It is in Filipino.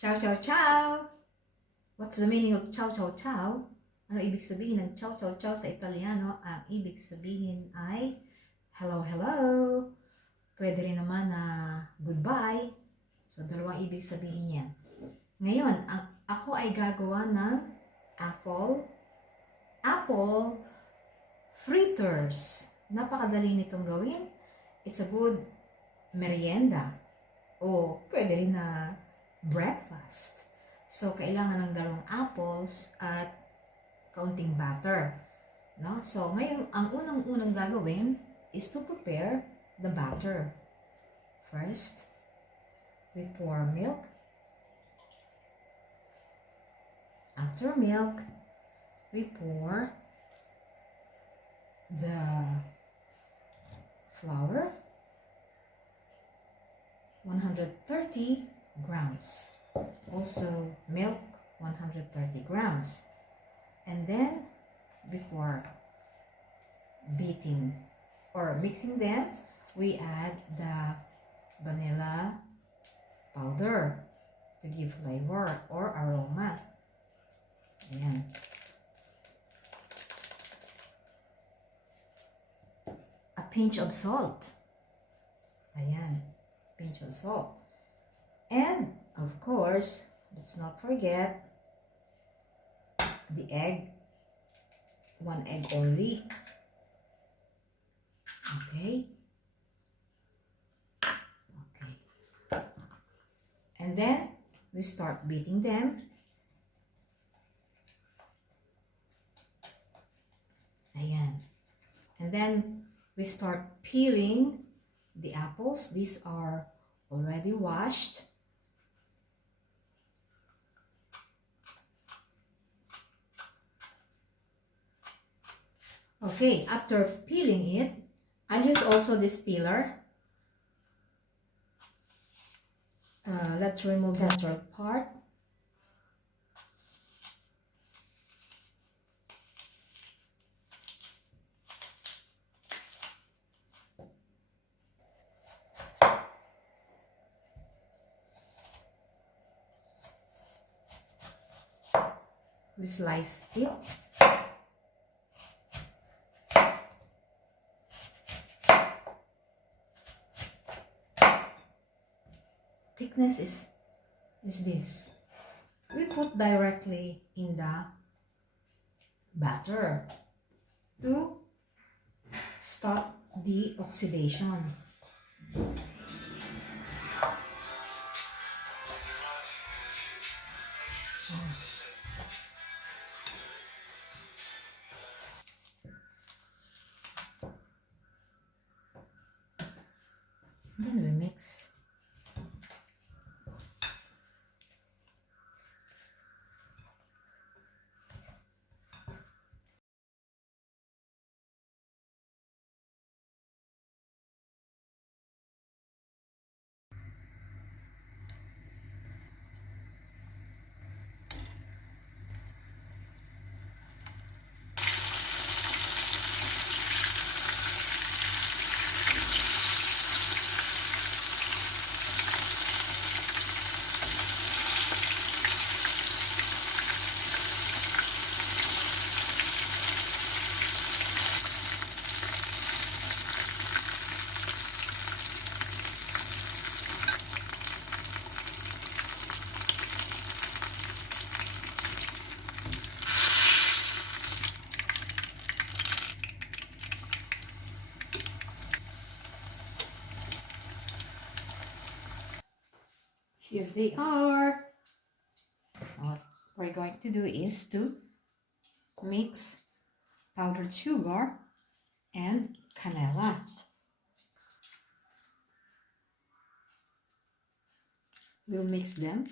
Ciao, ciao, ciao! What's the meaning of ciao, ciao, ciao? Ano ibig sabihin ng ciao, ciao, ciao sa Italiano? Ang ibig sabihin ay hello, hello. Pwede rin naman na goodbye. So, dalawang ibig sabihin yan. Ngayon, ako ay gagawa ng apple fritters. Napakadali nitong gawin. It's a good merienda. O pwede rin na breakfast. So, kailangan ng dalawang apples at kaunting butter. No? So, ngayon, ang unang-unang gagawin is to prepare the batter. First, we pour milk. After milk, we pour the flour, 130 grams. Also, milk, 130 grams. And then, before beating or mixing them, we add the vanilla powder to give flavor or aroma. Ayan. A pinch of salt. Ayan. Pinch of salt. And, of course, let's not forget the egg. 1 egg only. Okay. Okay. And then, we start beating them. Ayan. And then, we start peeling the apples. These are already washed. Okay, after peeling it, I'll use also this peeler. Let's remove the central part. We slice it. Thickness is this. We put directly in the batter to stop the oxidation. Then we mix. Here they are. Now what we're going to do is to mix powdered sugar and canela. We'll mix them.